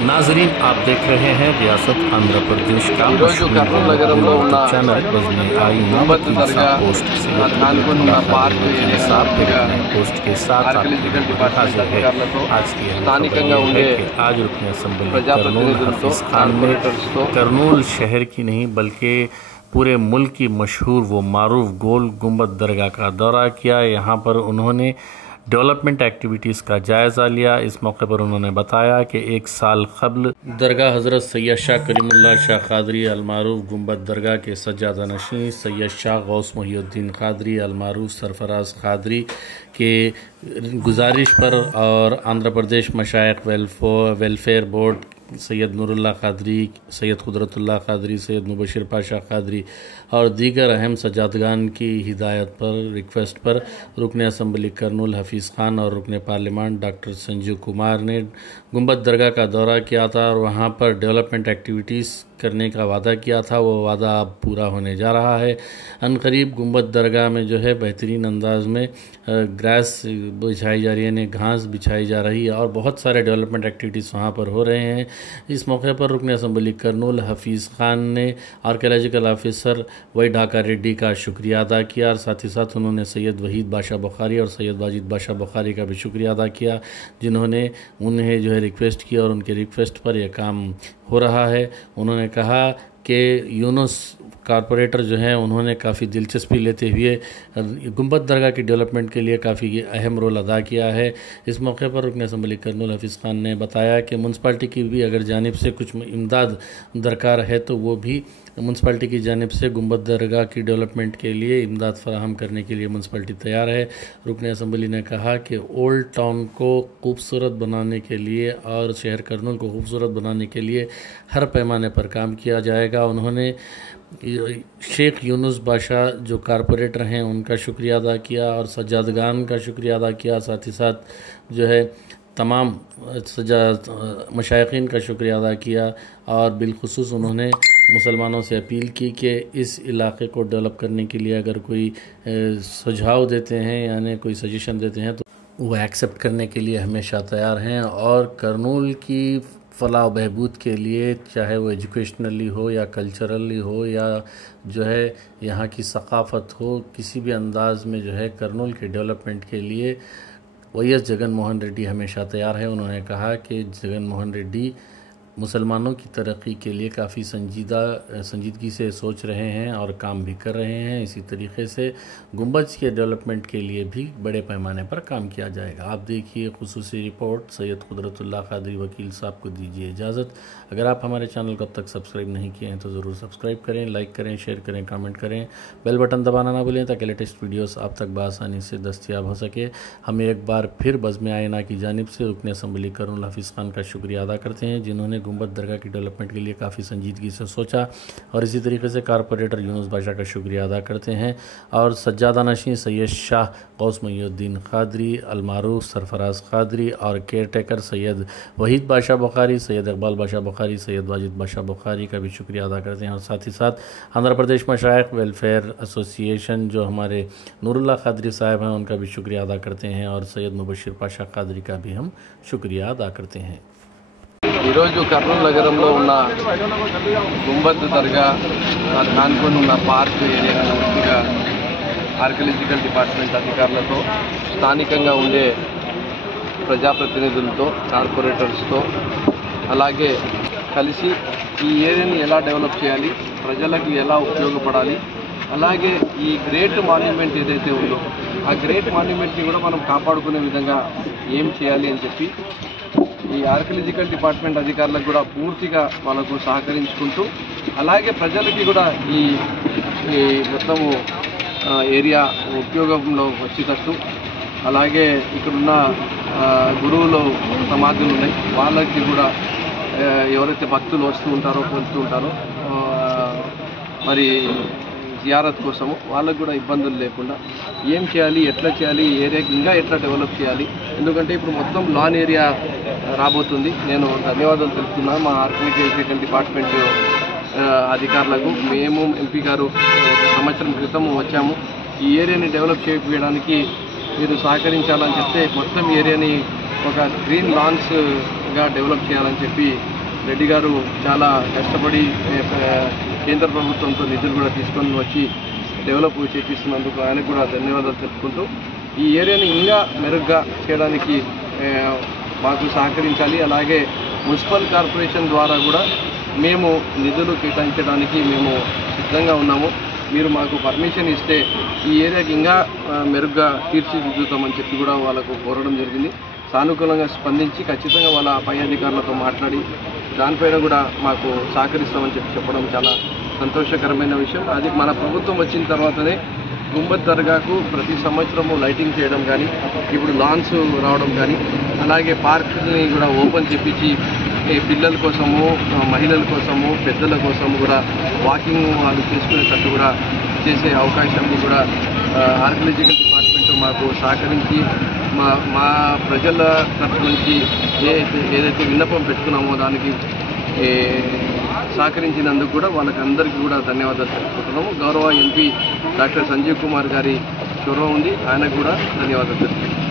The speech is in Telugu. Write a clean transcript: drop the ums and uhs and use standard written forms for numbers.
नाजरीन, आप देख रहे हैं रियासत आंध्र प्रदेश का चैनल पोस्ट के साथ आज की आज रुकन असम्बली करनूल शहर की नहीं बल्कि पूरे मुल्क की मशहूर व मारूफ गोल गुंबद दरगाह का दौरा किया। यहाँ पर उन्होंने डेवलपमेंट एक्टिविटीज़ का जायज़ा लिया। इस मौके पर उन्होंने बताया कि एक साल कबल दरगाह हज़रत सैयद शाह करीमुल्लाह शाह क़ादरी अलमारूफ गुंबद दरगाह के सज्जादा नशीं सैयद शाह गौस मुहिउद्दीन क़ादरी अलमारूफ सरफराज क़ादरी के गुजारिश पर और आंध्र प्रदेश मशाइख वेलफेयर बोर्ड सैयद नूरुल्लाह क़ादरी, सैयद कुदरतुल्लाह क़ादरी, सैयद मुबशिर पाशा क़ादरी और दीगर अहम सज्जादगान की हिदायत पर रिक्वेस्ट पर रुकन असम्बली करनूल हफीज़ खान और रुकन पार्लियामेंट डॉक्टर संजीव कुमार ने गुंबद दरगाह का दौरा किया था और वहाँ पर डेवलपमेंट एक्टिविटीज़ करने का वादा किया था। वो वादा अब पूरा होने जा रहा है। अनकरीब गुंबद दरगाह में जो है बेहतरीन अंदाज में ग्रास बिछाई जा रही है, घास बिछाई जा रही है और बहुत सारे डेवलपमेंट एक्टिविटीज़ वहाँ पर हो रहे हैं। इस मौके पर रुकन असम्बली करनूल हफीज़ खान ने आर्कियोलॉजिकल ऑफिसर वही ढाका रेड्डी का शुक्रिया अदा किया और साथ ही साथ उन्होंने सैयद वहीद बादशाह बुखारी और सैयद वाजिद बादशाह बुखारी का भी शुक्रिया अदा किया, जिन्होंने उन्हें जो है रिक्वेस्ट किया और उनके रिक्वेस्ट पर यह काम हो रहा है। उन्होंने कहा कि यूनुस कारपोरेटर जो हैं उन्होंने काफ़ी दिलचस्पी लेते हुए गुंबद दरगाह की डेवलपमेंट के लिए काफ़ी अहम रोल अदा किया है। इस मौके पर रुकन असम्बली करनूल हफीज़ खान ने बताया कि म्यूनसिपाल्टी की भी अगर जानिब से कुछ इमदाद दरकार है तो वो भी म्यूनसिपाल्टी की जानिब से गुंबद दरगाह की डेवलपमेंट के लिए इमदाद फराहम करने के लिए म्यूनसिपाल्टी तैयार है। रुकन असम्बली ने कहा कि ओल्ड टाउन को खूबसूरत बनाने के लिए और शहर करनूल को खूबसूरत बनाने के लिए हर पैमाने पर काम किया जाएगा। उन्होंने शेख यूनुस बादशाह जो कारपोरेटर हैं उनका शुक्रिया अदा किया और सज्जादगान का शुक्रिया अदा किया, साथ ही साथ जो है तमाम मशाइखीन का शुक्रिया अदा किया और बिलखुसूस उन्होंने मुसलमानों से अपील की कि इस इलाके को डेवलप करने के लिए अगर कोई सुझाव देते हैं यानी कोई सजेशन देते हैं तो वो एक्सेप्ट करने के लिए हमेशा तैयार हैं और करनूल की फलाह बहबूद के लिए चाहे वो एजुकेशनली हो या कल्चरली हो या जो है यहाँ की सकाफ़त हो, किसी भी अंदाज़ में जो है करनूल के डेवलपमेंट के लिए वाईएस जगन मोहन रेड्डी हमेशा तैयार है। उन्होंने कहा कि जगन मोहन रेड्डी मुसलमानों की तरक्की के लिए काफ़ी संजीदगी से सोच रहे हैं और काम भी कर रहे हैं। इसी तरीके से गुंबद के डेवलपमेंट के लिए भी बड़े पैमाने पर काम किया जाएगा। आप देखिए खुसूसी रिपोर्ट सैयद कुदरतुल्लाह क़ादरी वकील साहब को दीजिए इजाज़त। अगर आप हमारे चैनल को अब तक सब्सक्राइब नहीं किए हैं तो ज़रूर सब्सक्राइब करें, लाइक करें, शेयर करें, कमेंट करें, बेल बटन दबाना ना भूलें ताकि लेटेस्ट वीडियोस आप तक बआसानी से दस्तियाब हो सके। हम एक बार फिर बज़्म आइना की जानिब से रुकन असम्बली करनूल हफीज़ खान का शुक्रिया अदा करते हैं, जिन्होंने गुंबद दरगाह की डेवलपमेंट के लिए काफ़ी संजीदगी से सोचा और इसी तरीके से कारपोरेटर यूनुस बादशाह का शुक्रिया अदा करते हैं और सज्जादा नशीं सैयद शाह गौस मुहिउद्दीन क़ादरी अलमारूफ सरफराज क़ादरी और केयर टेकर सैयद वहीद बादशाह बुखारी, सैयद इकबाल बादशाह बुखारी, सैयद वाजिद बादशाह बुखारी का भी शुक्रिया अदा करते हैं और साथ ही साथ आंध्र प्रदेश मशाइख वेलफेयर एसोसिएशन जो हमारे नूरुल्लाह क़ादरी साहब हैं उनका भी शुक्रिया अदा करते हैं और सैयद मुबशिर पाशा क़ादरी का भी हम शुक्रिया अदा करते हैं। कर्नूल नगर गुंबद दरगा आनुकुनि पार्क एरिया आर्कियोलॉजिकल डिपार्टमेंट अधिकारुलतो स्थानिకంగా ఉండే ప్రజాప్రతినిధులతో కార్పొరేటర్స్తో అలాగే కలిసి ఈ ఏరియాని ఎలా డెవలప్ చేయాలి, ప్రజలకు ఎలా ఉపయోగపడాలి, అలాగే ఈ గ్రేట్ మాన్యుమెంట్ ఏదైతే ఉందో ఆ గ్రేట్ మాన్యుమెంట్ని కూడా మనం కాపాడుకునే విధంగా ఏం చేయాలి అని చెప్పి ఈ ఆర్కియోలాజికల్ డిపార్ట్మెంట్ అధికారులకు కూడా పూర్తిగా వాళ్ళకు సహకరించుకుంటూ అలాగే ప్రజలకి కూడా ఈ మొత్తము ఏరియా ఉపయోగంలో వచ్చేటట్టు అలాగే ఇక్కడున్న గురువులు సమాధులు ఉన్నాయి వాళ్ళకి కూడా ఎవరైతే భక్తులు వస్తూ ఉంటారో వెళ్తూ ఉంటారో మరి జియారత్ కోసము వాళ్ళకు కూడా ఇబ్బందులు లేకుండా ఏం చేయాలి, ఎట్లా చేయాలి, ఏరియాకి ఇంకా ఎట్లా డెవలప్ చేయాలి, ఎందుకంటే ఇప్పుడు మొత్తం లాన్ ఏరియా రాబోతుంది. నేను ధన్యవాదాలు తెలుపుతున్నాను మా ఆర్కియోలాజికల్ డిపార్ట్మెంట్ అధికారులకు. మేము ఎంపీ గారు ఒక సంవత్సరం క్రితం వచ్చాము. ఈ ఏరియాని డెవలప్ చేయడానికి మీరు సహకరించాలని చెప్తే మొత్తం ఏరియాని ఒక గ్రీన్ లాన్స్ గా డెవలప్ చేయాలని చెప్పి రెడ్డి గారు చాలా కష్టపడి కేంద్ర ప్రభుత్వంతో నిధులు కూడా తీసుకొని వచ్చి డెవలప్ చేపిస్తున్నందుకు ఆయనకు కూడా ధన్యవాదాలు తెలుపుకుంటూ ఈ ఏరియాని ఇంకా మెరుగ్గా చేయడానికి మాకు సహకరించాలి. అలాగే మున్సిపల్ కార్పొరేషన్ ద్వారా కూడా మేము నిధులు కేటాయించడానికి మేము సిద్ధంగా ఉన్నాము. మీరు మాకు పర్మిషన్ ఇస్తే ఈ ఏరియాకి ఇంకా మెరుగ్గా తీర్చిదిద్దుతామని చెప్పి కూడా వాళ్ళకు కోరడం జరిగింది. సానుకూలంగా స్పందించి ఖచ్చితంగా వాళ్ళ పై అధికారులతో మాట్లాడి దానిపైన కూడా మాకు సహకరిస్తామని చెప్పడం చాలా సంతోషకరమైన విషయం. అది మన ప్రభుత్వం వచ్చిన తర్వాతనే గుంబద్ దర్గాకు ప్రతి సంవత్సరము లైటింగ్ చేయడం కానీ, ఇప్పుడు లాన్స్ రావడం కానీ, అలాగే పార్క్ని కూడా ఓపెన్ చేపించి పిల్లల కోసము, మహిళల కోసము, పెద్దల కోసము కూడా వాకింగ్ వాళ్ళు చేసుకునేటట్టు కూడా చేసే అవకాశాన్ని కూడా ఆర్కియాలజికల్ డిపార్ట్మెంట్ మాకు సహకరించి మా ప్రజల తరఫు నుంచి ఏదైతే విన్నపం పెట్టుకున్నామో దానికి సహకరించినందుకు కూడా వాళ్ళకందరికీ కూడా ధన్యవాదాలు తెలుపుకుంటున్నాము. గౌరవ ఎంపీ డాక్టర్ సంజీవ్ కుమార్ గారి చొరవ ఉంది, ఆయనకు కూడా ధన్యవాదాలు తెలుపుతున్నాము.